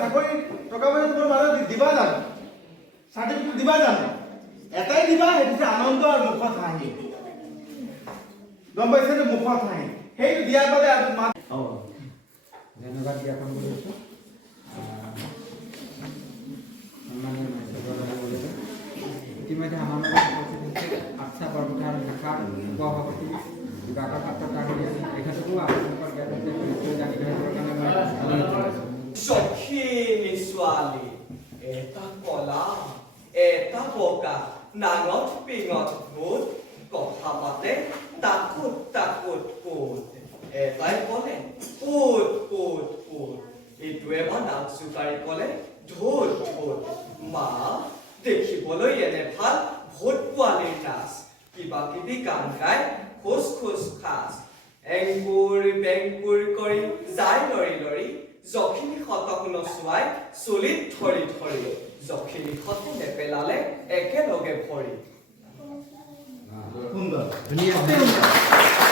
চাকৰি টকা পইচা তোমাৰ মানুহ দিবা জানো চাৰ্টিফিকেট দিবা জানো এটাই দিবা সেইটো যে আনন্দ আৰু মুখত হাঁহি গম পাইছে নে মুখত হাঁহি সেইটো দিয়াৰ বাদে আৰু ধন্যবাদ জ্ঞাপন কৰিছোঁ ইতিমধ্যে আমাৰ লগত উপস্থিত আচ্ছা বৰপথাৰ শাখাৰ সভাপতি বিভাগৰ ছাত্ৰ ছাত্ৰী তেখেতকো আপোনালোকৰ জ্ঞাপন নিশ্চয় জানি ৰাখিবৰ কাৰণে মই অনুৰোধ কৰিছোঁ সখীনি ছোৱালী এটা কলা এটা বগা নাঙত পিঙত ভূত কথা পাতে তাকুত তাকুত পুত এটাই ক'লে পুত পুত পুত ইটোৱে বা নাক জোকাৰি ক'লে ধুত ধুত মা দেখিবলৈ এনে ভাল ভূত পোৱালীৰ নাচ কিবা কিবি গান গাই খোজ খোজ খাচ এংকুৰ বেংকুৰ কৰি যায় লৰি লৰি যখিনি শতক নচুৱাই চুলিত ধৰি ধৰি যখিনি শত নেপেলালে একেলগে ভৰি সুন্দৰ ধুনীয়া